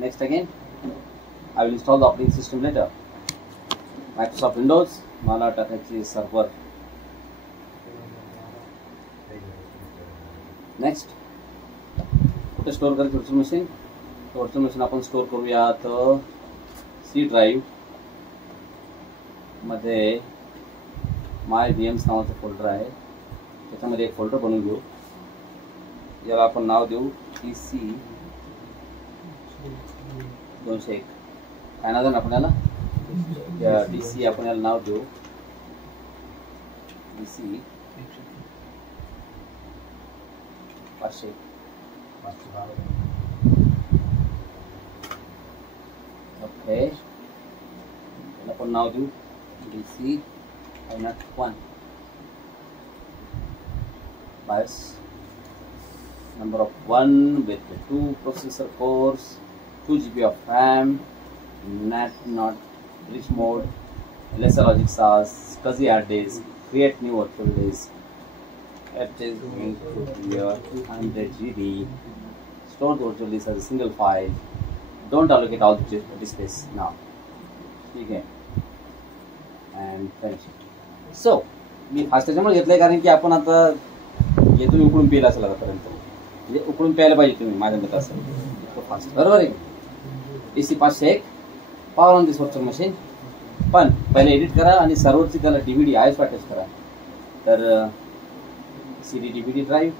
Next again, I will install the operating system later. Microsoft Windows, मला टाकायची server. Next कुठे store करायचं virtual machine? Virtual machine आपण store करूयात C drive मध्ये. माय VMs नावाचं फोल्डर आहे, त्याच्यामध्ये एक फोल्डर बनवून घेऊ. याला आपण नाव देऊ PC 201. काय नाव देणार आपल्याला? DC आपण याला नाव देऊ DC 500. ओके, याला आपण नाव देऊ DC 501. BIOS number of 1 with 2 processor cores, 2 GB of RAM, not rich mode, lesser logic SAS, SCSI hard disk, create new virtual disk, FTP to your 200 GB, store the virtual disk as a single file, don't allocate all the disk space now. Okay, and finish. So me fast त्याच्यामुळे घेतलंय कारण की आपण आता हे तुम्ही उकडून पिला असेल आतापर्यंत, म्हणजे उकडून प्यायला पाहिजे तुम्ही माझ्या मत असेल इतकं फास्ट, बरोबर आहे. DC 501 power on this virtual machine. पण पहिले एडिट करा आणि सर्व्हरची त्याला DVD ISO अटॅच करा. तर CD DVD drive,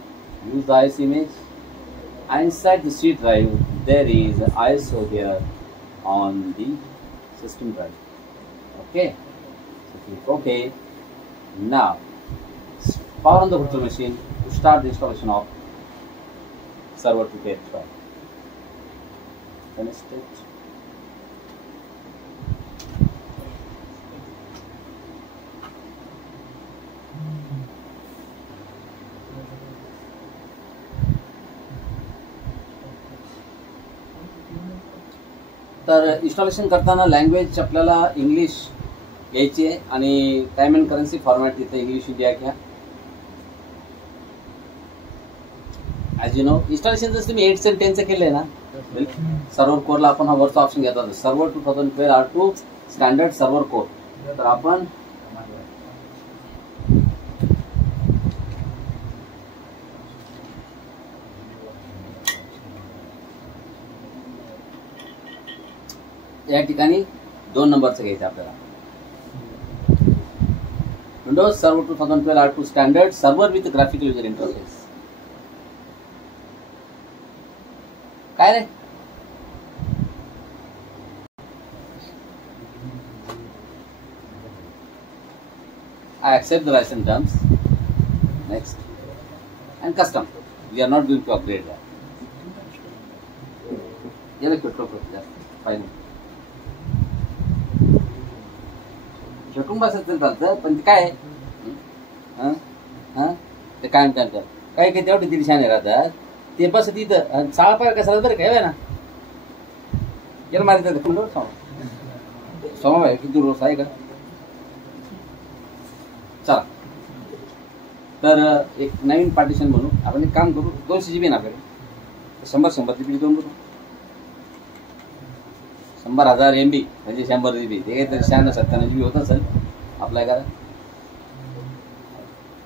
use the ISO image, and inside the C drive there is ISO here on the system drive. Okay, so click OK. Now power on the virtual machine to start the installation of server to get trial. Finish it. तर installation करताना language आपल्याला English घ्यायची आहे आणि time and currency format इथे English India घ्या. As you know installation जर तुम्ही 8 and 10 केलं आहे ना, सर्व्हर कोरला आपण हा वरचा ऑप्शन घेत होतो, server 2012 R2 standard server core. तर आपण या ठिकाणी 2 नंबरचं घ्यायचं आपल्याला. Windows server 2012 R2 standard server with graphical user interface. काय रे? I accept the license terms. Next. And custom. We are not going to upgrade that. याला पेट्रोल जास्त फाईन भेटून बसायचं चालतं, पण ते काय ते काय म्हणतात काय काय तेवढी तिथे छान राहतात ते बस तिथं साळा पार कसाला बरं काय ना याला मारित सोमाबाई किती रोज आहे का. चला तर एक नवीन पार्टिशन बनवू आपण. एक काम करू, 200 GB ना आपल्याकडे, 100 GB दोन करू. 100,000 MB म्हणजे 100 GB, ते काहीतरी 96-97 GB होत असेल आपल्या घरात,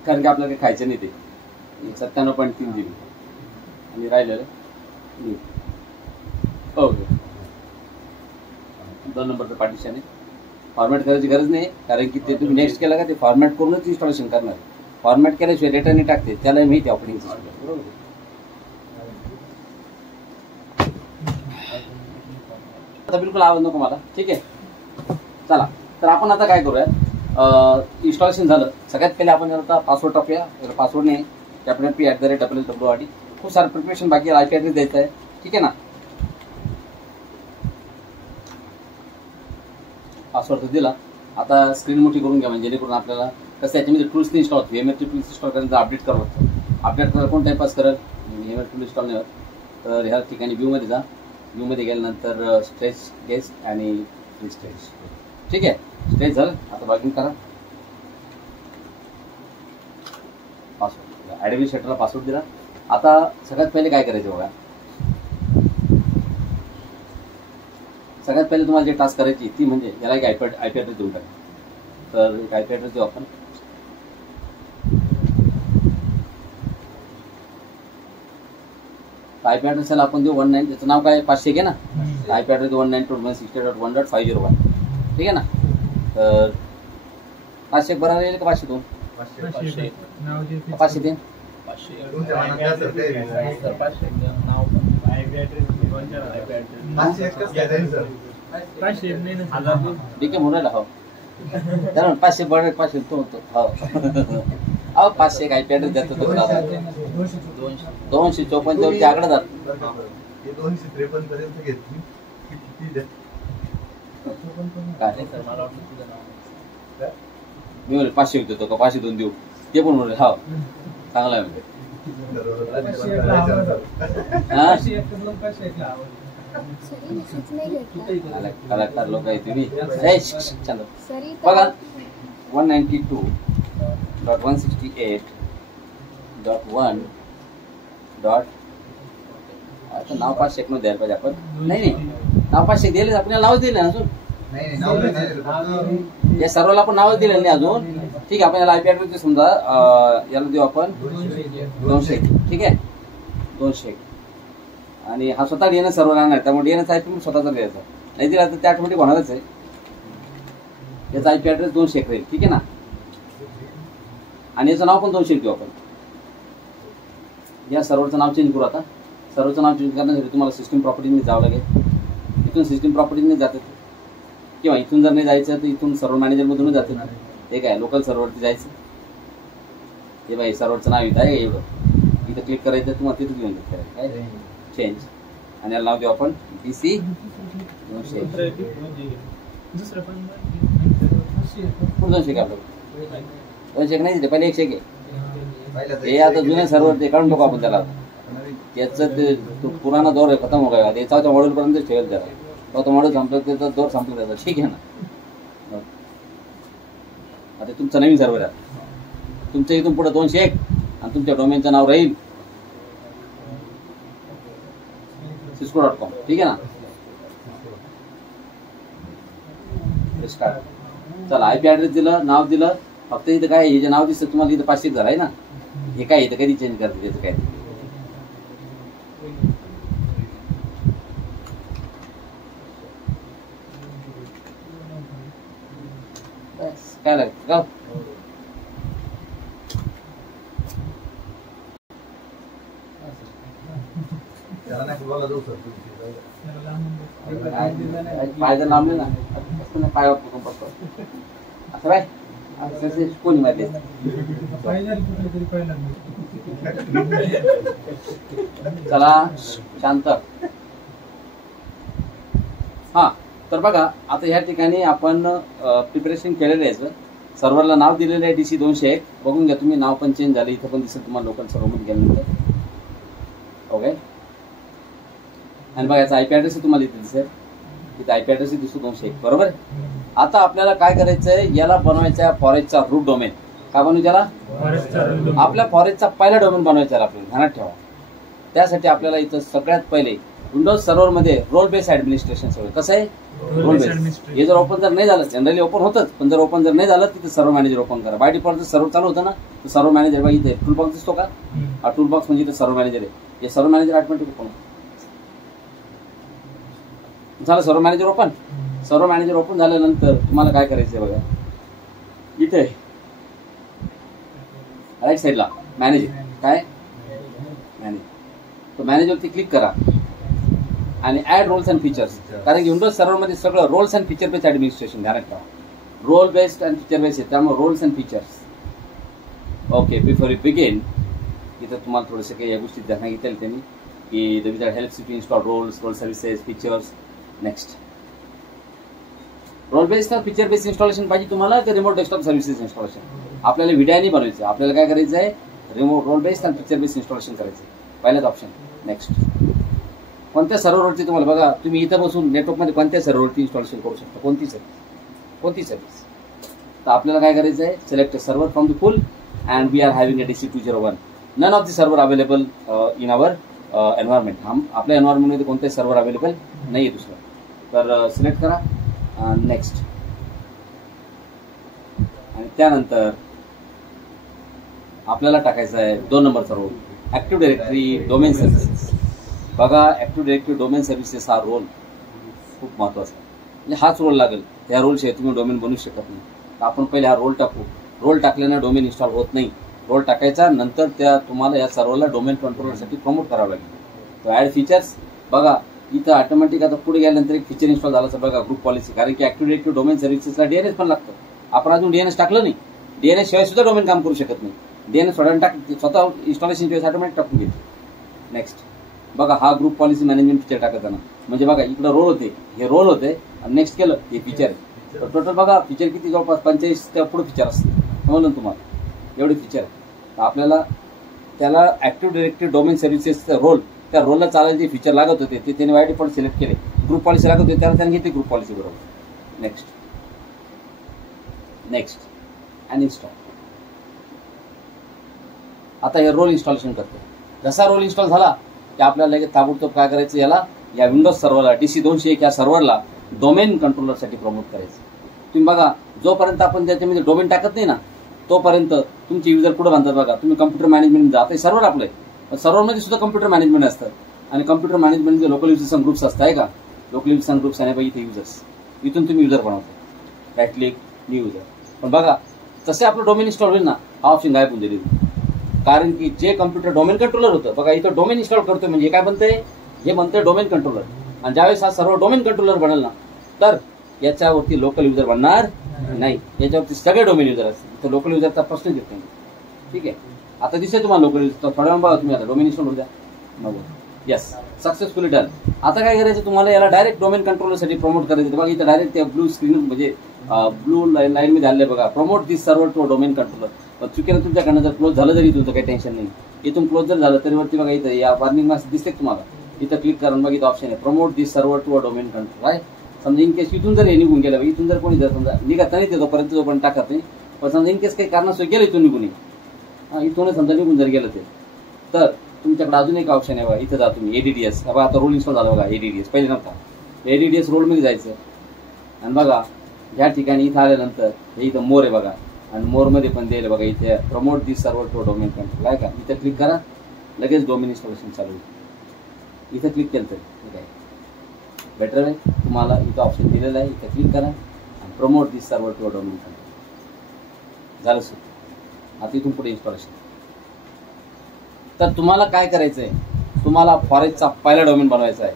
कारण की आपल्याला काही खायचं नाही. ते 97.3 GB आणि राहिलेलं ओके. 2 नंबरचं पार्टिशन आहे. फॉर्मॅट करायची गरज नाही, कारण की ते तुम्ही नेक्स्ट केलं का ते फॉर्मॅट करूनच इन्स्टॉलेशन करणार. फॉर्मॅट केल्याशिवाय डेटा नाही टाकते, त्याला माहिती ऑपरेटिंग सिस्टम, बरोबर. आता बिलकुल आवाज नको मला, ठीक आहे. चला तर आपण आता काय करूया, इन्स्टॉलेशन झालं. सगळ्यात पहिले आपण आता पासवर्ड टाकूया. पासवर्ड नाही PP@WWRD. खूप सारं प्रिपरेशन बाकी आहे, IP ॲड्रेस द्यायचा आहे, ठीक आहे ना. पासवर्ड तर दिला. आता स्क्रीन मोठी करून घ्या, म्हणजे जेणेकरून आपल्याला कसं याच्यामध्ये टूल्स नाही इन्स्टॉल होते. VMware टूल्स इन्स्टॉल करायचं अपडेट करावं. अपडेट करायला कोण टाइमपास करेल, VMware टूल इन्स्टॉल नाही होत. तर ह्या ठिकाणी व्ह्यूमध्ये जा. व्ह्यूमध्ये गेल्यानंतर स्ट्रेच गेस्ट आणि फ्री स्ट्रेच, ठीक आहे. स्ट्रेच झालं. आता लॉगिन करा. पासवर्ड ॲडमिनिस्ट्रेटरला पासवर्ड दिला. आता सगळ्यात पहिले काय करायचं बघा, सगळ्यात पहिले तुम्हाला जे टास्क करायची ती म्हणजे याला एक आयपी ॲड्रेस देऊन टाका. तर एक आयपी ॲड्रेस देऊ आपण. आयपी ॲड्रेसला आपण देऊ 19, त्याचं नाव काय 500 आहे ना. IP address 192.168.1.1.50.1. ठीक आहे ना. तर 500 बरोबर येईल का 502? 503 ठीक आहे म्हणून राहिला. हो तर 500 बरोबर 500 तो होतो. हो अहो 500 आयपी ॲड्रेस द्यायचं तो 254 च्या आकडे जात. 253 पर्यंत घेतली काय मी म्हणले 500 देतो का 502 देऊ ते पण म्हणले. हो चांगला आहे. कलाकार लोक आहे तुम्ही. बघा 192.168.1. आता नाव 500 न द्यायला पाहिजे आपण. नाही नाव 500 दिले आपल्याला नाव दिले अजून. या सर्वाला आपण नावच दिलं नाही अजून. ठीक आहे आपण याला आयपी ॲड्रेस समजा याला देऊ आपण 200. ठीक आहे 200. आणि हा स्वतः डीएनएस सर्व्हर राहणार त्यामुळे डीएनएस आयपी स्वतःचा द्यायचा. नाही दिला तर त्या ऑटोमॅटिक होणारच आहे. याचा आयपी ॲड्रेस 200 राहील. ठीक आहे ना. आणि याचं नाव पण 200 देऊ आपण. या सर्व्हरचं नाव चेंज करू. आता सर्व्हरचं नाव चेंज करण्यासाठी तुम्हाला सिस्टम प्रॉपर्टीने जावं लागेल. इथून सिस्टम प्रॉपर्टीने जाते किंवा इथून जर नाही जायचं तर इथून सर्व्हर मॅनेजरमधूनच जाते ना. ते काय लोकल सर्व्हरवरती जायचं. हे बाई सर्व्हरचं नाव इथं आहे एवढं. इथं क्लिक करायचं तुम्हाला तिथं घेऊन करायचं काय चेंज. आणि याला नाव देऊ आपण DC 200. 200 का आपलं 200 नाही दिले पहिले 100 घे. हे आता जुन्या सर्व्हर ते काढून टाकू आपण त्याला. त्याचं ते पुराणा दौर आहे खतम हो गया. ते चौथ्या मॉडेलपर्यंत ठेवेल त्याला. चौथा मॉडेल संपलं त्याचा दौर संपला त्याचा. ठीक आहे ना. आता तुमचं नवीन सर्व्हर आहे. तुमच्या इथून पुढे 201 आणि तुमच्या डोमेनचं नाव राहील cisco.com. ठीक आहे ना. चला आयपी ॲड्रेस दिलं नाव दिलं. फक्त इथं काय हे जे नाव दिसतं तुम्हाला इथं 500 झालं आहे ना. हे काय इथं कधी चेंज करते त्याचं काय काय लागतं का. पायचं नाम नाही ना पाय वापरून बसतो असं काय कोणी माहिती. चला शांत. हा तर बघा आता ह्या ठिकाणी आपण प्रिपरेशन केलेलं आहे. सर्व्हरला नाव दिलेलं आहे DC 201. बघून घ्या तुम्ही. नाव पण चेंज झालं इथं पण दिसेल तुम्हाला लोकल सर्व्हरमध्ये गेल्यानंतर. ओके. आणि बघा याचा आयपी ॲड्रेस तुम्हाला इथे दिसेल. इथे आयपी ॲड्रेस दिसतो 201 बरोबर. आता आपल्याला काय करायचंय याला बनवायचा फॉरेस्टचा रूट डोमेन. काय बनवू त्याला आपल्या फॉरेस्टचा पहिला डोमेन बनवायचा आपल्याला ध्यानात ठेवा. त्यासाठी आपल्याला इथं सगळ्यात पहिले विंडोज सर्व्हर मध्ये रोल बेस ऍडमिनिस्ट्रेशन सर्व्हर कसं आहे रोल बेस. हे जर ओपन जर नाही झालं जनरली ओपन होतच पण जर ओपन जर नाही झालं तिथे सर्व्हर मॅनेजर ओपन करा. बाय डिफॉल्ट जर सर्व्हर चालू होतं ना तर सर्व्हर मॅनेजर बघा इथे टूल बॉक्स दिसतो का. हा टूल बॉक्स म्हणजे इथे सर्व्हर मॅनेजर आहे. हे सर्व्हर मॅनेजर ऑटोमॅटिक ओपन झालं. Server manager open. Server manager open झाल्यानंतर तुम्हाला काय करायचंय बघा इथे राईट साईडला मॅनेजर काय मॅनेजर. तो मॅनेजरवरती क्लिक करा आणि ऍड रोल्स अँड फीचर्स. कारण की विंडोज सर्व्हर मध्ये सगळं roles and feature based administration ध्यानात ठेवा. Role based and feature based आहे त्यामुळे roles and features. Okay before you begin इथं तुम्हाला थोडंसं काही या गोष्टी ध्यानात घेतलेल्या त्यांनी की the wizard helps you to install roles role services features. Next role based or feature based installation पाहिजे तुम्हाला की रिमोट डेस्कटॉप सर्व्हिसेस इन्स्टॉलेशन. आपल्याला व्हिडिओ बनवायचं आपल्याला काय करायचं आहे रिमोट रोल बेस्ड आणि फीचर बेस्ड इन्स्टॉलेशन करायचं. पहिलाच ऑप्शन. नेक्स्ट कोणत्या सर्व्हरवरती तुम्हाला बघा तुम्ही इथं बसून नेटवर्कमध्ये कोणत्या सर्व्हरवरती इन्स्टॉलेशन करू शकता कोणती सर्व्हिस. तर आपल्याला काय करायचं आहे select server from the pool and we are having a DC 201. None of the server available in our environment. आपल्या एन्व्हायरमेंटमध्ये कोणते सर्व्हर अवेलेबल नाही आहे दुसरं. तर सिलेक्ट करा, नेक्स्ट. आणि त्यानंतर आपल्याला टाकायचा आहे 2 नंबरचा role, active directory domain services. बघा, ऍक्टिव्ह डायरेक्टरी डोमेन सर्व्हिसेस हा रोल खूप महत्त्वाचा आहे. म्हणजे हाच रोल लागेल. या रोलशिवाय तुम्ही डोमेन बनवू शकत नाही. तर आपण पहिले हा रोल टाकू. रोल टाकल्यानं डोमेन इन्स्टॉल होत नाही. रोल टाकायचा, नंतर तुम्हाला या सर्वला डोमेन कंट्रोलरसाठी प्रमोट करावं लागेल. तो ॲड फीचर्स. बघा इथं ऑटोमॅटिक आता पुढे गेल्यानंतर एक फीचर इन्स्टॉल झालं बघा, ग्रुप पॉलिसी. कारण की ऍक्टिव्ह डायरेक्टरी डोमेन सर्व्हिसेसला डीएनएस पण लागतं. आपण अजून डीएनएस टाकलं नाही. डीएनएस शिवाय सुद्धा डोमेन काम करू शकत नाही. डीएनएस स्वतः इन्स्टॉलेशन वेळेस ऑटोमॅटिक टाकून घेते. नेक्स्ट. बघा, हा ग्रुप पॉलिसी मॅनेजमेंट फीचर टाकताना म्हणजे बघा इकडं रोल होते, हे रोल होते, आणि नेक्स्ट केलं हे फीचर आहे. तर टोटल बघा फीचर किती, जवळपास 45 त्या पुढे फीचर असते. समजलं तुम्हाला, एवढे फीचर आहे. तर आपल्याला त्याला ऍक्टिव्ह डायरेक्टरी डोमेन सर्व्हिसेसचा रोल, त्या रोलला चालायला जे फीचर लागत होते ते त्याने बाय डिफॉल्ट सिलेक्ट केले. ग्रुप पॉलिसी लागत होते त्याला त्याने घेतली ग्रुप पॉलिसी बरोबर. नेक्स्ट आणि इन्स्टॉल. आता हे रोल इन्स्टॉलेशन करतो. जसा रोल इन्स्टॉल झाला की आपल्याला लगेच ताबडतोब काय करायचं, याला या विंडोज सर्व्हरला DC201 या सर्व्हरला डोमेन कंट्रोलरसाठी प्रमोट करायचं. तुम्ही बघा, जोपर्यंत आपण त्याच्यामध्ये डोमेन टाकत नाही ना तोपर्यंत तुमचे युजर कुठं बांधतात बघा. तुम्ही कम्प्युटर मॅनेजमेंट जाता, सर्व्हर आपलं आहे, सर्व्हरमध्ये सुद्धा कम्प्युटर मॅनेजमेंट असतं. आणि कम्प्युटर मॅनेजमेंटचे लोकल युजर्स ग्रुप्स असतात आहे का. लोकल युजर्स ग्रुप्स आहे इथे युजर्स, इथून तुम्ही युजर बनवता. Right click, new user. पण बघा तसे आपलं डोमेन इन्स्टॉल होईल ना, हा ऑप्शन गायब होऊन दिली. कारण की जे कम्प्युटर डोमेन कंट्रोलर होतं बघा, इथं डोमेन इन्स्टॉल करतोय म्हणजे काय बनतंय, हे बनतंय डोमेन कंट्रोलर. आणि ज्यावेळेस हा सर्व डोमेन कंट्रोलर बनेल ना, तर याच्यावरती लोकल युजर बनणार नाही. याच्यावरती सगळे डोमेन युजर असतील. तर लोकल युजरचा प्रश्न येत नाही. ठीक आहे, आता दिसेल तुम्हाला लोकल युजर. थोड्या वेळ बघा तुम्ही, आता डोमेन इन्स्टॉल होऊ द्या. Yes, successfully done. आता काय करायचं तुम्हाला, याला डायरेक्ट डोमेन कंट्रोलरसाठी प्रमोट करायचं. बघा इथं डायरेक्ट त्या ब्लू स्क्रीन म्हणजे ब्लू लाईन मध्ये आले बघा, promote this server to domain controller. पण चुकीनं तुमच्याकडनं जर क्लोज झालं तरी तुमचं काही टेन्शन नाही. इथून क्लोज जर झालं तरी वरती बघा इथं या वॉर्निंग मास दिसते तुम्हाला. इथं क्लिक करून बघा इथं ऑप्शन आहे promote this server to domain controller आहे. समजा इन केस इथून जर हे निघून गेलं, इथून जर कोणी जर समजा निघत नाही ते तोपर्यंत जोपर्यंत टाकत नाही. पण समजा इन केस काही कारणाशिवाय गेलं इथून निघून, इथून समजा निघून जर गेलं ते, तर तुमच्याकडे अजून एक ऑप्शन आहे बघा. इथं जा तुम्ही ADDS. बघा आता रोल इन्स्टॉल झाला बघा. ADDS पहिले नव्हता. ADDS रोलमध्ये जायचं आणि बघा ह्या ठिकाणी इथं आल्यानंतर हे इथं मोर आहे बघा. आणि मोरमध्ये पण द्यायला बघा इथे promote this server to domain control आहे का. इथं क्लिक करा, लगेच डोमेन इन्स्टॉलेशन चालू होईल. इथं क्लिक केलं तर ठीक आहे, बेटर आहे. तुम्हाला इथं ऑप्शन दिलेलं आहे, इथं क्लिक करा आणि promote this server to domain control झालं सर. आता इथून पुढे इन्स्टॉलेशन. तर तुम्हाला काय करायचं आहे, तुम्हाला फॉरेस्टचा पहिला डोमेन बनवायचा आहे.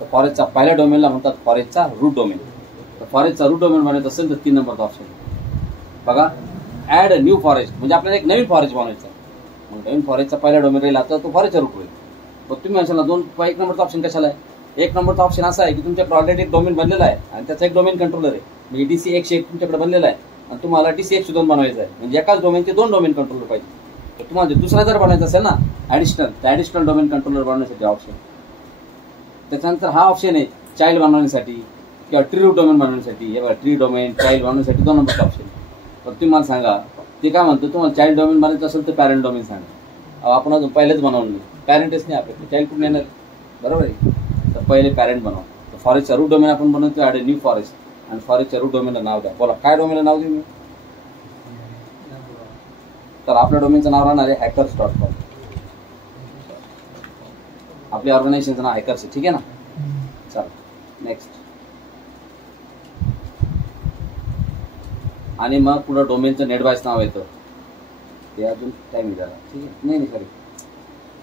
तर फॉरेस्टचा पहिल्या डोमेनला म्हणतात फॉरेस्टचा रूट डोमेन. तर फॉरेस्टचा रूट डोमेन बनवायचं असेल तर 3 नंबरचा ऑप्शन बघा, ऍड न्यू फॉरेस्ट. म्हणजे आपल्याला एक नवीन फॉरेस्ट बनवायचा. मग नवीन फॉरेस्टचा पहिला डोमेन राहील, आता तो फॉरेस्टचा रूट होईल. मग तुम्ही म्हणशाल 1 नंबरचा ऑप्शन कशाला आहे. 1 नंबरचा ऑप्शन असा आहे की तुमच्याकडे ऑलरेडी एक डोमेन बनलेला आहे आणि त्याचा एक डोमेन कंट्रोलर आहे. म्हणजे DC101 तुमच्याकडे बनलेला आहे आणि तुम्हाला DC102 बनवायचं आहे. म्हणजे एकाच डोमेनचे 2 डोमेन कंट्रोलर पाहिजे. तर तुम्हाला दुसरा जर बनवायचा असेल ना ऍडिशनल, तर ऍडिशनल डोमेन कंट्रोलर बनवण्यासाठी ऑप्शन. त्याच्यानंतर हा ऑप्शन आहे चाइल्ड बनवण्यासाठी किंवा ट्री रूट डोमेन बनवण्यासाठी. हे बघा, ट्री डोमेन चाइल्ड बनवण्यासाठी 2 नंबरचा ऑप्शन. तर तुम्ही मला सांगा ते काय म्हणतो, तुम्हाला चाइल्ड डोमेन बनायचं असेल तर पॅरेंट डोमेन सांगा. आपण अजून पहिलेच बनवलं नाही, पॅरेंटच नाही आपल्याकडे, चाइल्ड कुठून येणार बरोबर आहे. तर पहिले पॅरेंट बनवा. तर फॉरेस्टचा रूट डोमेन आपण बनवतो ॲड न्यू फॉरेस्ट आणि फॉरेस्टच्या रूट डोमेनला नाव द्या. बोला काय डोमेनला नाव देऊ मी. तर आपल्या डोमेनचं नाव राहणार आहे hackers.com. आपल्या ऑर्गनायझेशनचं नाव हॅकर्स आहे. ठीक आहे ना. चला नेक्स्ट. आणि मग पुढं डोमेनचं नेटबायस नाव येतं. ते अजून टाइम झाला. ठीक आहे, नाही सॉरी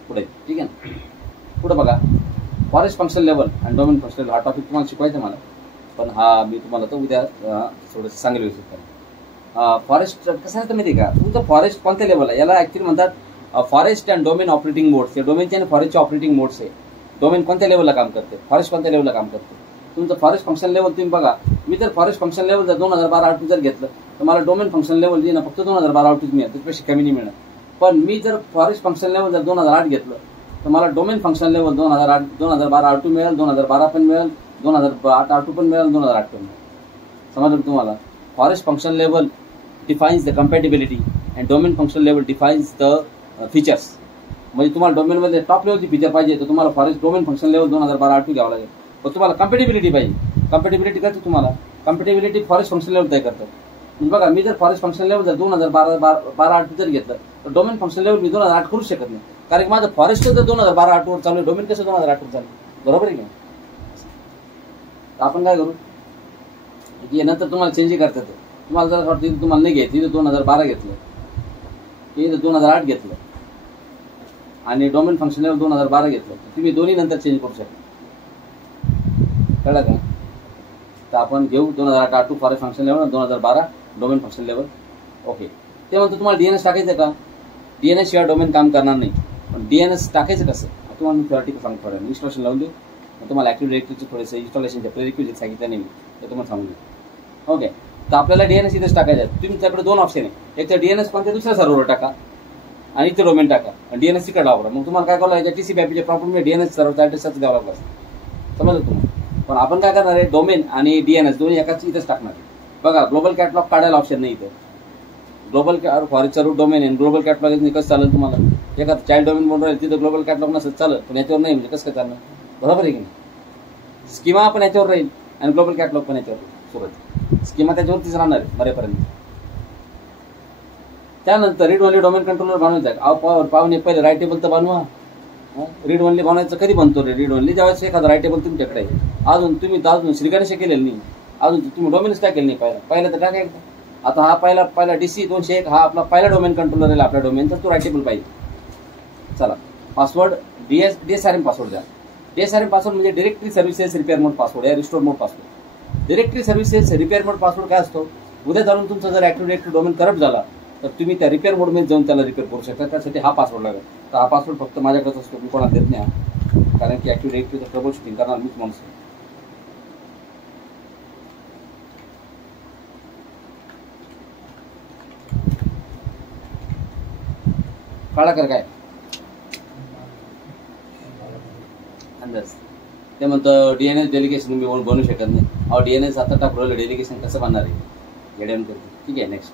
पुढे. ठीक आहे ना. पुढे बघा फॉरेस्ट फंक्शन लेवल आणि डोमेन फंक्शन लेवल. हा टॉपिक तुम्हाला शिकवायचा मला, पण हा मी तुम्हाला तर उद्या थोडंसं सांगेल विषय करेन. फॉरेस्ट कसं आहे तर माहिती का, तुमचं फॉरेस्ट कोणत्या लेवल आहे याला ऍक्च्युली म्हणतात forest and domain operating modes. हे डोमेनचे आणि फॉरेस्टचे ऑपरेटिंग मोड्स आहे. डोमेन कोणत्या लेवलला काम करते, फॉरेस्ट कोणत्या लेवलला काम करते. तुमचं फॉरेस्ट फंक्शन लेवल तुम्ही बघा. मी जर फॉरेस्ट फंक्शन लेवल जर 2012 जर घेतलं तर मला डोमेन फंक्शन लेवल जे ना फक्त 2012 मिळेल, त्याच्यापेक्षा कमी नाही मिळणार. पण मी जर फॉरेस्ट फंक्शन लेवल जर 2008 घेतलं तर मला डोमेन फंक्शन लेवल 2012 R2 मिळेल, 2012 पण मिळेल, 2008 R2 पण मिळेल, 2008 पण मिळेल. समजलं तुम्हाला. Forest function level defines the compatibility and domain function level defines the features. म्हणजे तुम्हाला डोमेनमध्ये टॉप लेवलची फीचर पाहिजे तर तुम्हाला forest domain function level 2012 R2 घ्यावं लागेल. पण तुम्हाला कम्पॅटिबिलिटी पाहिजे. कम्पॅटिबिलिटी करतो तुम्हाला. कम्पॅटिबिलिटी फॉरेस्ट फंक्शन लेवल तय करतं. म्हणजे बघा, मी जर फॉरेस्ट फंक्शन लेवल जर 2012 जर घेतलं तर डोमेन फंक्शन लेवल मी 2008 करू शकत नाही, कारण की माझं फॉरेस्ट जर 2012 वर चालू आहे, डोमेन कसं 2008 वर चालू, बरोबर आहे की नाही? आपण काय करू की नंतर तुम्हाला चेंज करता येतं. तुम्हाला जर वाटतं तुम्हाला नाही घ्यायचं, इथं 2012 घेतलं, इथं 2008 घेतलं आणि डोमेन फंक्शन लेवल 2012 घेतलं, तुम्ही दोन्ही नंतर चेंज करू शकता. कळलं का? तर आपण घेऊ 2008 to forest function level, 2012 domain function level. Okay. ते म्हणतो तुम्हाला डीएनएस टाकायचं का? डीएनएस शिवाय डोमेन काम करणार नाही. पण डीएनएस टाकायचं कसं तुम्हाला मी थेरॉटिकल सांगतो. थोडं इन्स्टॉलेशन लावून देऊ. तुम्हाला ॲक्टिव्ह डिरेक्टरीचे थोडेसे इन्स्टॉलेशनचे प्रिरिक्विजिट सांगितलं नाही मी, ते तुम्हाला सांगून देऊ. ओके. तर आपल्याला डीएनएस इथेच टाकायचं आहे. तुमच्याकडे दोन ऑप्शन आहे, एक तर डीएनएस कोणत्या दुसऱ्या सर्व्हरवर टाका आणि इथे डोमेन टाका आणि डीएनएस तिकडे वापरा. मग तुम्हाला काय करावं लागेल, TCP/IP प्रॉब्लेम डीएनएस सर्व्हरचा ॲड्रेसच द्यावा लागला, समजलं तुम्हाला? पण आपण काय करणार आहे, डोमेन आणि डीएनएस दोन्ही एकाच इथेच टाकणार आहे. बघा, ग्लोबल कॅटलॉग काढायला ऑप्शन नाही इथे. ग्लोबल फॉरेस्टचा रूट डोमेन आहे, ग्लोबल कॅटलॉग कसं चालेल तुम्हाला? एखादं चाइल्ड डोमेन म्हणून राहील तिथं ग्लोबल कॅटलॉग नसत चालत, पण याच्यावर नाही, म्हणजे कसं काय चालणार? बरोबर आहे की नाही? स्कीमा पण याच्यावर राहील आणि ग्लोबल कॅटलॉग पण याच्यावर सुरुवात. स्कीमा त्याच्यावरतीच राहणार आहे मरेपर्यंत. त्यानंतर रीड ओनली डोमेन कंट्रोलर बनवायचं आहे. पाहुणे पहिले राईट टेबल तर बनवा. रीड ओनली बनवायचं कधी बनतो रे? रीड ओनली ज्यावेळेस एखादा राईट टेबल तुमच्याकडे आहे. अजून तुम्ही श्रीगणेश केलेलं नाही, अजून तुम्ही डोमेनच काय केलं नाही. पहिला तर टाका एकदा. आता हा पहिला DC 201 हा आपला पहिला डोमेन कंट्रोलर आहे आपल्या डोमेनचा, तो राईट टेबल पाहिजे. चला, पासवर्ड DSRM पासवर्ड द्या. DSRM पासवर्ड म्हणजे डिरेक्टरी सर्व्हिसेस रिपेअर मोड पासवर्ड या रिस्टोर मोड पासवर्ड. डिरेक्टरी सर्व्हिसेस रिपेअर मोड पासवर्ड काय असतो? उद्या जाऊन तुमचा जर ॲक्टिव्ह डिरेक्टरी डोमेन करप्ट झाला तर तुम्ही त्या रिपेअर मोडमध्ये जाऊन त्याला रिपेअर करू शकता. त्यासाठी हा पासवर्ड लागेल. तर हा पासवर्ड फक्त माझ्याकडेच असतो, मी कोणाला देत नाही, कारण की ॲक्टिव्ह डिरेक्टरीचं ट्रबल शूटिंग करणार मीच माणूस आहे. कळा कर काय अंदाज? ते म्हणतं डीएनएस डेलिगेशन मी बनवू शकत नाही. अहो, डीएनएस आता टाकलं, डेलिगेशन कसं बनणार आहे? एडएम करते. ठीक आहे, नेक्स्ट.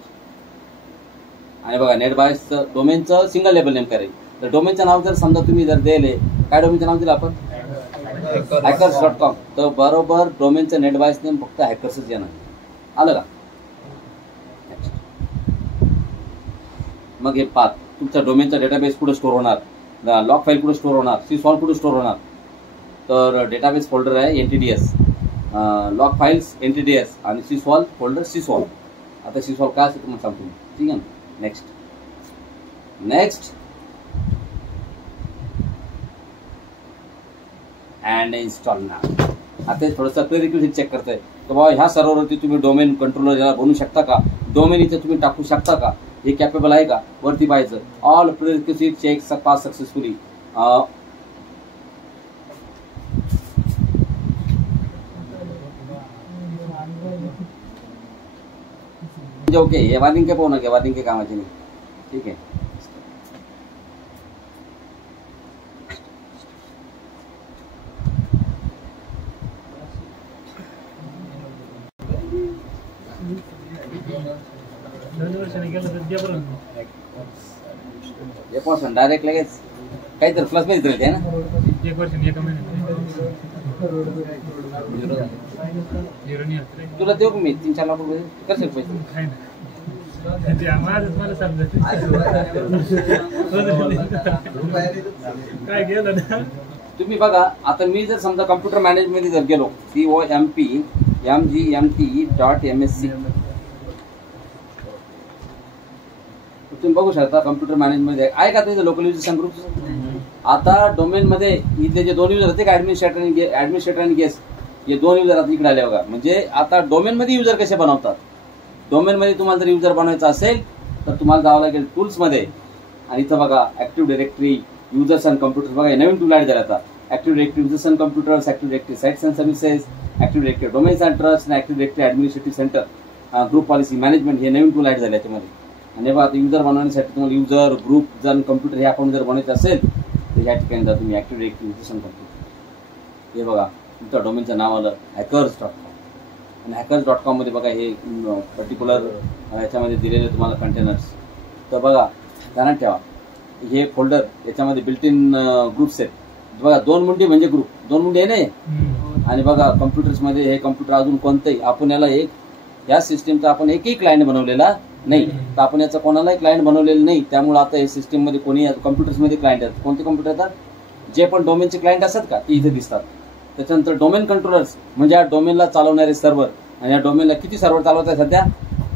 आणि बघा, नेट बायसचं डोमेनचं सिंगल लेबल नेम करायचं. तर डोमेनचं नाव जर समजा तुम्ही जर दिले, काय डोमेनचं नाव दिलं आपण? hackers.com. तर बरोबर डोमेनचं नेट बायस नेम फक्त हॅकर्सच येणार. आलं का? मग हे पाथ तुमचा डोमेनचा डेटाबेस कुठे स्टोर होणार, लॉग फाईल कुठे स्टोर होणार, सीसॉल्व कुठे स्टोर होणार? तर डेटाबेस फोल्डर आहे NTDS, लॉग फाईल्स NTDS आणि सीसॉल्व फोल्डर सीसॉल्व. आता सीसॉल्व काय असतं तुम्हाला सांगतो. ठीक आहे ना? नेक्स्ट अँड इन्स्टॉल ना. आता थोडंसं प्रिरिक्विजिट चेक करतोय तर बाबा ह्या सर्व्हरवरती तुम्ही डोमेन कंट्रोलर याला बनवू शकता का, डोमेन इथे तुम्ही टाकू शकता का, हे कॅपेबल आहे का, वरती पाहायचं. All prerequisite cheque pass successfully. Okay, हे वार्निंग काय पाहू नका, वार्निंग काही कामाची नाही. ठीक आहे. डायरेक्ट लगेच काहीतरी प्लस मध्ये राहील आहे ना. 1 वर्ष 1 महिना तुला देऊ मी 3-4 लाख रुपये कसे पैसे मला समजत काय गेलं ना. तुम्ही बघा, आता मी जर समजा कम्प्युटर मॅनेजमेंट जर गेलो COMPMGMT.MSc तुम्ही बघू शकता. कम्प्युटर मॅनेजमेंट आहे का त्याचं लोकल युजेशन ग्रुप. आता डोमेन मध्ये इथले जे 2 युजर होते का, ऍडमिनिस्ट्रेटर आणि गेस्ट, हे 2 युजर आता इकडे आले बघा. म्हणजे आता डोमेन मध्ये युजर कसे बनवतात. डोमेन मध्ये तुम्हाला जर युजर बनवायचा असेल तर तुम्हाला जावं लागेल टूल्स मध्ये आणि इथं बघा Active Directory users and computers. बघा नवीन टूल ऍड झाला आता. Active Directory users and computers, Active Directory sites and services, Active Directory domains and trust आणि Active Directory administrative centre, group policy management, हे नवीन टूल ऍड झाले त्याच्यामध्ये. आणि बघा आता युजर बनवण्यासाठी तुम्हाला युजर ग्रुप जर कम्प्युटर हे अकाउंट जर बनवायचं असेल तर या ठिकाणी जा तुम्ही active Directory users and computer. हे बघा तुमच्या डोमेनचं नाव आलं hackers.com आणि hackers.com मध्ये बघा हे पर्टिक्युलर याच्यामध्ये दिलेले तुम्हाला कंटेनर्स. तर बघा ध्यानात ठेवा, हे फोल्डर याच्यामध्ये बिल्ट इन ग्रुप्स आहेत. बघा 2 मुंडी म्हणजे ग्रुप, 2 मुंडी आहे नाही. आणि बघा कम्प्युटर्समध्ये हे कम्प्युटर अजून कोणतंही आपण याला या सिस्टीमचा आपण एकही क्लायंट बनवलेला नाही, तर आपण याचा कोणालाही क्लायंट बनवलेलं नाही. त्यामुळे आता हे सिस्टीममध्ये कोणी कम्प्युटर्समध्ये क्लायंट आहेत. कोणते कम्प्युटर येतात? जे पण डोमेनचे क्लायंट असतात का ते इथे दिसतात. त्याच्यानंतर डोमेन कंट्रोलर्स म्हणजे या डोमेनला चालवणारे सर्व्हर, आणि या डोमेनला किती सर्व्हर चालवत आहे सध्या?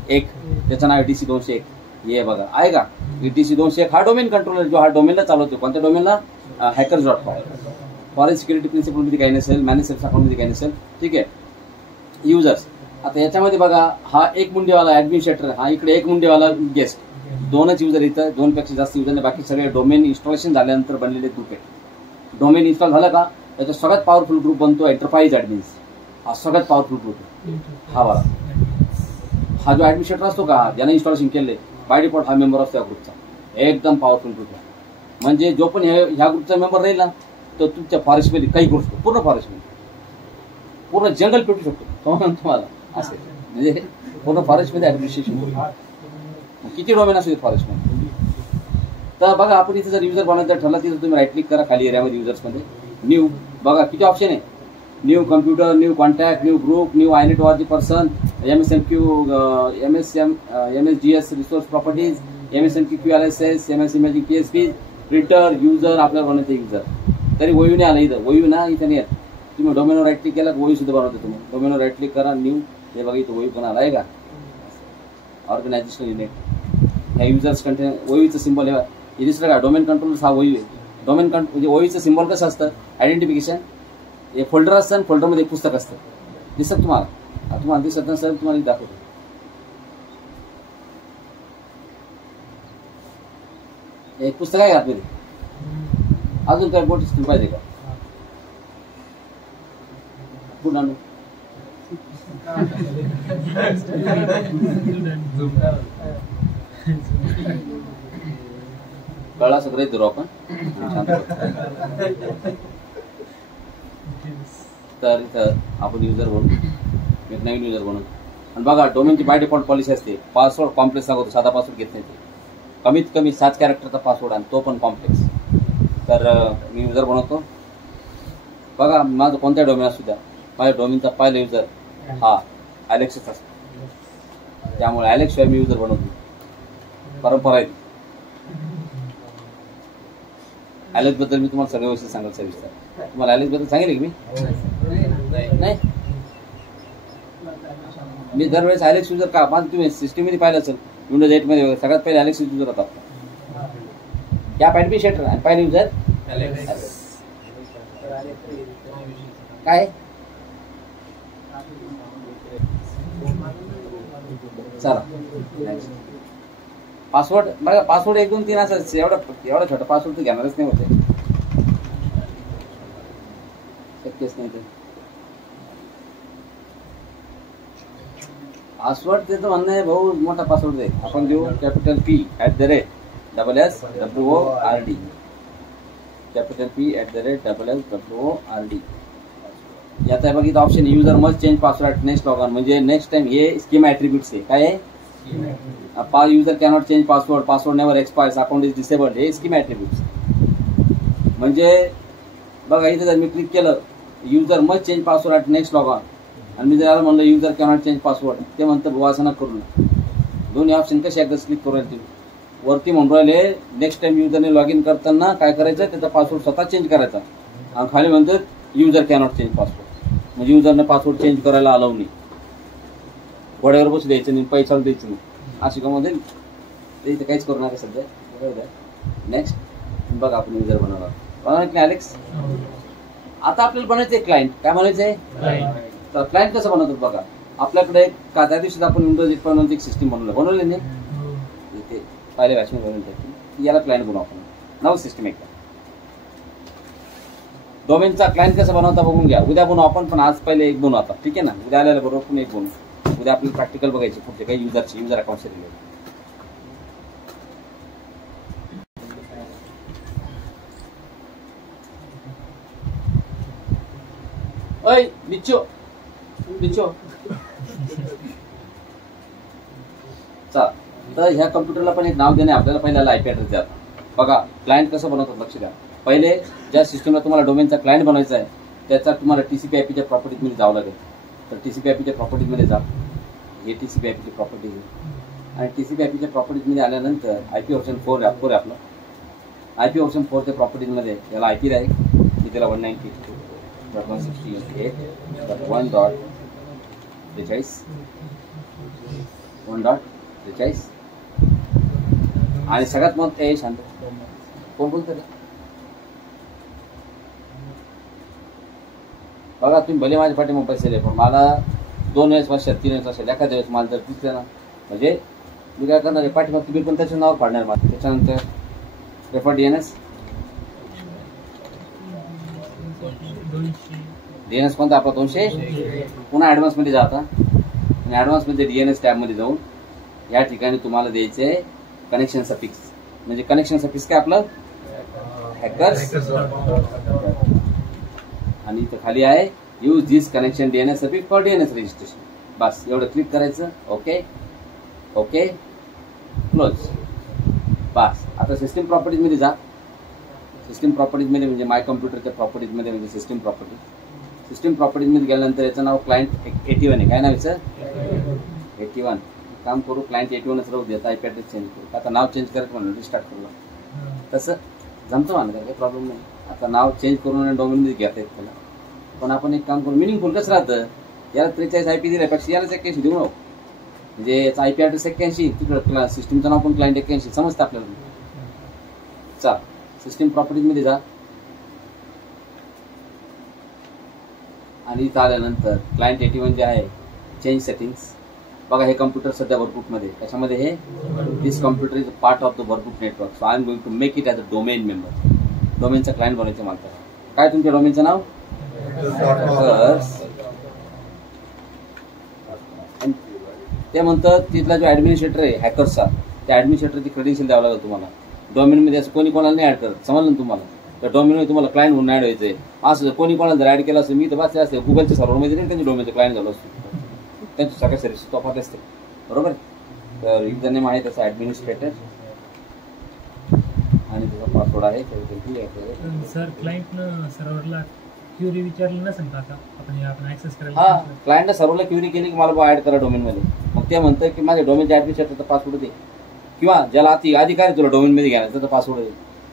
एक. त्याचं नाव ETC 201. हे बघा आहे का ETC 201 हा डोमेन कंट्रोलर जो हा डोमेनला चालवतो. कोणत्या डोमेनला? hackers.com. फॉरेन सिक्युरिटी प्रिन्सिपलमध्ये काही नसेल, मॅनेज सर्व्हिस अकाउंटमध्ये काही नसेल. ठीक आहे. युजर्स आता याच्यामध्ये बघा हा एक मुंडेवाला ऍडमिनिस्ट्रेटर, हा इकडे एक मुंडेवाला गेस्ट, दोनच युजर इथं, दोनपेक्षा जास्त युजर नाही. बाकी सगळे डोमेन इन्स्टॉलेशन झाल्यानंतर बनलेले ग्रुप आहेत. डोमेन इन्स्टॉल झालं का त्याचा सगळ्यात पॉवरफुल ग्रुप बनतो एंटरप्राइज ऍडमिन्स. हा सगळ्यात पॉवरफुल ग्रुप आहे. हा बघा हा जो ऍडमिनिस्ट्रेटर असतो का ज्याने इन्स्टॉलेशन केले बाय डिफॉल्ट हा मेंबर असतो या ग्रुपचा. एकदम पॉवरफुल ग्रुप आहे. म्हणजे जो पण ह्या ग्रुपचा मेंबर राहील ना तो तुमच्या फॉरेस्टमध्ये काही करू शकतो. पूर्ण फॉरेस्टमध्ये पूर्ण जंगल पेटू शकतो तुम्हाला असे. म्हणजे पूर्ण फॉरेस्टमध्ये ऍडमिनिस्ट्रेशन किती डोमेन असतो फॉरेस्टमध्ये. तर बघा आपण इथे जर युजर बनायचं ठरला तिथं तुम्ही राईट क्लिक करा खाली एरियामध्ये युजर्समध्ये न्यू. बघा किती ऑप्शन आहे. New computer, new contact, new group, new INET person, MSMQ, MSGS resource properties, MSMQ QRSS, MS imaging PSP, printer, user आपल्याला बनायचं युजर. तरी वयू नाही आलं इथं. वयू ना इथं नाही येत. तुम्ही डोमेनवर राईट क्लिक केला वयू सुद्धा बनवतो तुम्ही. डोमेनवर राईट क्लिक करा न्यू. हे बघा इथं वयू पण आला आहे का ऑर्गनायझेशन युनिट. ह्या युजर्स कंटेन वयूचं सिम्बॉल हे दिसलं का डोमेन कंट्रोलर्स हा वयू आहे. डोमेन म्हणजे वयूचं सिम्बॉल कसं असतं आयडेंटिफिकेशन. हे फोल्डर असतं आणि फोल्डरमध्ये एक पुस्तक असतं. दिसत तुम्हाला? तुम्हाला दिसत नसेल तुम्हाला दाखवतो. एक पुस्तक आहे आतमध्ये. अजून काय मोठी स्क्रीन पाहिजे का? कुठं आणू? कळा सगळे धरू आपण. तर इथं आपण युजर बनू, एक नवीन युजर बनू. आणि बघा डोमेनची बाय डिफॉल्ट पॉलिसी असते पासवर्ड कॉम्प्लेक्स लागतो. साधा पासवर्ड घेत नाही ते. कमीत कमी 7 कॅरेक्टरचा पासवर्ड आणि तो पण कॉम्प्लेक्स. तर मी युजर बनवतो. बघा माझं कोणत्या डोमेन असू द्या माझ्या डोमेनचा पहिला युजर हा ॲलेक्सच असतो. त्यामुळे ॲलेक्स शिवाय मी युजर बनवतो. परंपरा आहे. ॲलेक्स बद्दल मी तुम्हाला सगळ्या गोष्टी सांगाल सविस्तर. तुम्हाला ॲलेक्स बद्दल सांगेल की मी नाही. मी दरवेळेस ॲलेक्स युजर का माझं तुम्ही सिस्टीममध्ये पाहिलं असेल विंडोज 8 मध्ये सगळ्यात पहिले ॲलेक्स युजर होता. या ऍडमिनिस्ट्रेटर आणि पहिले युजर काय चला पासवर्ड बघा. पासवर्ड 1 2 3 असं एवढा छोटा पासवर्ड तर घेणारच नाही होते. शक्यच नाही ते. पासवर्ड त्याचं म्हणणं आहे भाऊ मोठा पासवर्ड आहे. आपण देऊ capital P @SSWORD. Capital P @SSWORD. यात आहे बघितलं option user must change password next log on. म्हणजे नेक्स्ट टाइम हे स्कीमा ॲट्रिब्यूट्स आहे. काय आहे? User cannot change password, password never expires, account is disabled. हे स्कीमा ॲट्रिब्यूट्स. म्हणजे बघा इथे जर मी क्लिक केलं user must change password next log on आणि मी जर म्हणलं युजर कॅनॉट चेंज पासवर्ड ते म्हणतं वासना करू नये. दोन्ही ऑप्शन कसे एकदाच क्लिक करू राहिले. वरती म्हणून राहिले नेक्स्ट टाइम युजरने लॉग इन करताना काय करायचं त्याचा पासवर्ड स्वतः चेंज करायचा. आणि खाली म्हणतात युजर कॅनॉट चेंज पासवर्ड. म्हणजे युजरने पासवर्ड चेंज करायला अलाव नाही. घोड्यावर बसू द्यायचं नाही, पैसा द्यायचं नाही. अशी गमत ते इथे काहीच करू नका सध्या. नेक्स्ट बघा आपण युजर बनवणार की ॲलेक्स. आता आपल्याला बनायचं आहे क्लायंट. काय बनायचंय? तर क्लायंट कसं बनवतात बघा. आपल्याकडे त्या दिवशी आपण विंडोज 8 एक सिस्टीम बनवले नाही इथे पहिले बॅचमध्ये बनवून याला क्लायंट बनवू आपण. नवं सिस्टीम एकदा डोमेनचा क्लायंट कसं बनवता बघून घ्या. उद्या बनवू आपण पण आज पहिले एक बनवू आता. ठीक आहे ना. उद्या आल्याला बरोबर पण एक बनवू. उद्या आपल्याला प्रॅक्टिकल बघायचे पुढचे काही युजर अकाउंटचे रिलेटेड. ओय बिच्चो चला. तर ह्या कम्प्युटरला पण एक नाव देणे आपल्याला पहिल्याला IP ॲड्रेस द्या. बघा क्लायंट कसं बनवतात लक्ष द्या. पहिले ज्या सिस्टीमला तुम्हाला डोमेनचा क्लायंट बनवायचा आहे त्याचा तुम्हाला TCP/IPच्या प्रॉपर्टीजमध्ये जावं लागेल. तर TCP/IPच्या प्रॉपर्टीजमध्ये जा. हे TCP/IPची प्रॉपर्टी आहे आणि TCP/IPच्या प्रॉपर्टीजमध्ये आल्यानंतर IP वर्जन 4 आहे आपलं. IP वर्जन 4च्या प्रॉपर्टीजमध्ये याला IP आहे की त्याला 192.168.1.43 आणि सगळ्यात मग ते शांत कोण बोलतं रे? बघा तुम्ही भले माझ्या पाठीमागे पैसे दे पण मला 2 वेळेस वर्षात 3 वेळेस वर्षात एखाद्या वेळेस मला जर दिसलं ना म्हणजे मी काय करणार आहे पाठीमाग तुम्ही पण त्याचं नाव काढणार मला. त्याच्यानंतर रेफर DNS कोणता आपला 200 पुन्हा ॲडव्हान्समध्ये जाता आणि ॲडव्हान्समध्ये DNS टॅबमध्ये जाऊन या ठिकाणी तुम्हाला द्यायचे कनेक्शन सफिक्स. म्हणजे कनेक्शन सफिक्स काय आपलं हॅकर्स आणि इथं खाली आहे use this connection DNS suffix for DNS registration. बस एवढं क्लिक करायचं. Okay okay close. बस आता सिस्टीम प्रॉपर्टीजमध्ये जा. सिस्टीम प्रॉपर्टीजमध्ये म्हणजे माय कम्प्युटरच्या प्रॉपर्टीजमध्ये म्हणजे सिस्टीम प्रॉपर्टीजमध्ये गेल्यानंतर याचं नाव क्लायंट 81 आहे. काय नाव याचं 81. काम करू क्लायंट 81च राहू दे. आता IP ॲड्रेस चेंज करू. आता नाव चेंज करायचं म्हणून रिस्टार्ट करू तसं जमतं मला काही प्रॉब्लेम नाही. आता नाव चेंज करून आणि डोमेनमध्ये घेता येत त्याला. पण आपण एक काम करू मिनिंगफुल कसं राहतं याला 43 IP दिल्यापेक्षा यालाच 81 देऊ नको. म्हणजे याचा IP ॲड्रेस 81 तिकडं सिस्टीमचं नाव पण क्लायंट 81 समजतं आपल्याला. चल सिस्टीम प्रॉपर्टीजमध्ये जा आणि इथं आल्यानंतर क्लायंट 81 जे आहे चेंज सेटिंग्स. बघा हे कम्प्युटर सध्या वर्कबुकमध्ये त्याच्यामध्ये हे this computer is part of the workbook network so I am going to make it as a domain member. डोमेनचा क्लायंट बनायचं म्हणतात. काय तुमच्या डोमेनचं नाव ते म्हणतं तिथला जो ॲडमिनिस्ट्रेटर आहे हॅकर्सचा त्या ॲडमिनिस्ट्रेटरची क्रेडेन्शियल द्यावं लागेल तुम्हाला. डोमेनमध्ये असं कोणी कोणाला नाही ॲड करत समजलं ना तुम्हाला. तर डोमेनमध्ये तुम्हाला क्लायंट म्हणून ॲड व्हायचं आहे. असं कोणी कोणाला जर ॲड केलं असतं मी तर बस असते गुगलच्या सर्व्हरमध्ये नाही त्यांच्या डोमेनचं क्लायंट झालं असतं. त्यांची सगळ्या सर्व्हिस तोफात असते बरोबर. तर युजर नेम आहे त्याचा ॲडमिनिस्ट्रेटर आणि त्याचा पासवर्ड आहे. सर क्लायंटनं सर्व्हरला क्युरी विचारलं नसेल का आता आपण ॲक्सेस करायला. हां क्लायंटनं सर्व्हरला क्युरी केली की मला ॲड करा डोमेनमध्ये. मग ते म्हणतं की माझ्या डोमेनच्या ॲडमिनिस्ट्रेटरचा पासवर्ड दे किंवा ज्याला अधिकारी तुला डोमेनमध्ये घ्यायला त्याचा पासवर्ड दे.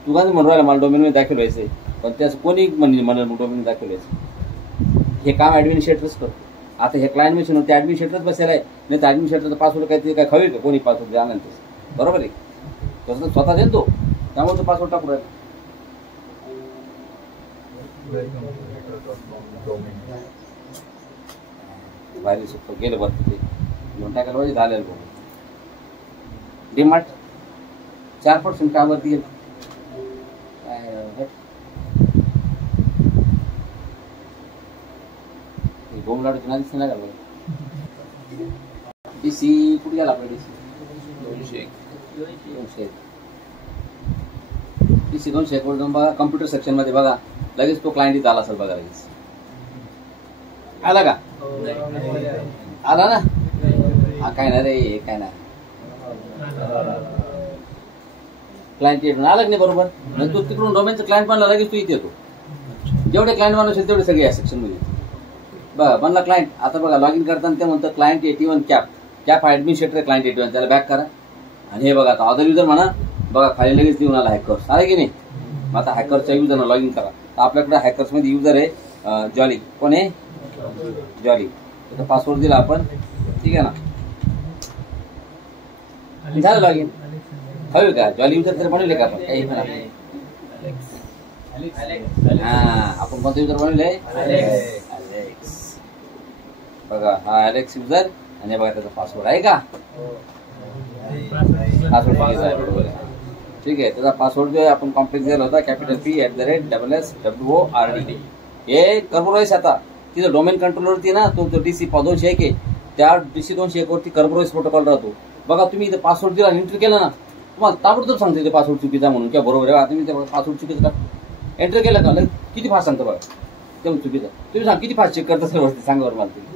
तू काय म्हणून राहिला मला डोमेनमध्ये दाखल व्हायचं आहे पण त्याचं कोणी म्हणून डोमेन दाखल व्हायचं. हे काम ॲडमिनिस्ट्रेटरच करतो. आता हे क्लायंट मशीन ते ॲडमिनिस्ट्रेटरच बसेल आहे नाही तर ॲडमिनिस्ट्रेटरचा पासवर्ड काय ते काय खवे का कोणी पासवर्ड द्या नंतर बरोबर आहे. तसं स्वतः देतो त्यामुळे तो पासवर्ड टाकू राहिला. बाहेर सुटतो गेलं बरं ते घेऊन टाकायला पाहिजे झालेलं बघ. डीमार्ट 4% का वरती गेलं काय गोमलाडूची नादीच नाही लागला. DC कुठे गेला आपला DC 201 वर जाऊन बघा कम्प्युटर सेक्शनमध्ये बघा लगेच तो क्लायंट इथं आला असेल बघा. लगेच आला का आला ना. हा काय ना रे काय ना क्लायंट येऊन आला की नाही बरोबर. म्हणजे तू तिकडून डोमेनचं क्लायंट बनला लगेच तू इथे येतो. जेवढे क्लायंट बनवू असेल तेवढे सगळे या सेक्शनमध्ये बघा बनला क्लायंट. आता बघा लॉग इन करताना ते म्हणतं क्लायंट 81 कॅप ॲडमिनिस्ट्रेटर क्लायंट 81 त्याला बॅक करा आणि हे बघा आता अदर युजर म्हणा बघा खाली लगेच देऊन आला हॅकर्स आले की नाही. मग आता हॅकरच्या युजरनं लॉग इन करा. तर आपल्याकडे हॅकर्समध्ये युजर आहे जॉली. कोण आहे जॉली. त्याचा पासवर्ड दिला आपण ठीक आहे ना. झालं लॉग इन हवे का जॉली युजर तर बनवले का आपण काही पण आपण कोणतं युजर बनवले बघा हा ॲलेक्स युजर आणि बघा त्याचा पासवर्ड आहे का पासवर्ड बरोबर आहे ठीक आहे. त्याचा पासवर्ड जो आहे आपण कॉम्प्लेक्स दिला होता $P@SSWORD. हे कर्बोराईस आता तिथं डोमेन कंट्रोलवरती ना तो DC 201 आहे त्या DC 201 वरती कर्बोराईस प्रोटोकॉल राहतो. बघा तुम्ही इथं पासवर्ड दिला एंटर केला ना तुम्हाला ताबडतोब सांगते ते पासवर्ड चुकीचा म्हणून किंवा बरोबर आहे. तुम्ही ते पासवर्ड चुकीचा एंटर केलं का किती फास्ट सांगतो बघा तेव्हा चुकीचा. तुम्ही सांग किती फास्ट चेक करता सर वरती सांगा बरं मला तुम्ही.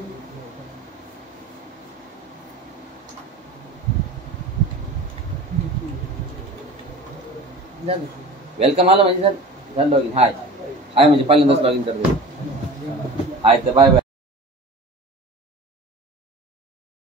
वेलकम आलं म्हणजे सर झालं लॉग इन. हाय हाय म्हणजे पहिल्यांदाच लॉग इन करतो. ಆಯ್ತು ಬಾಯ್ ಬಾಯ್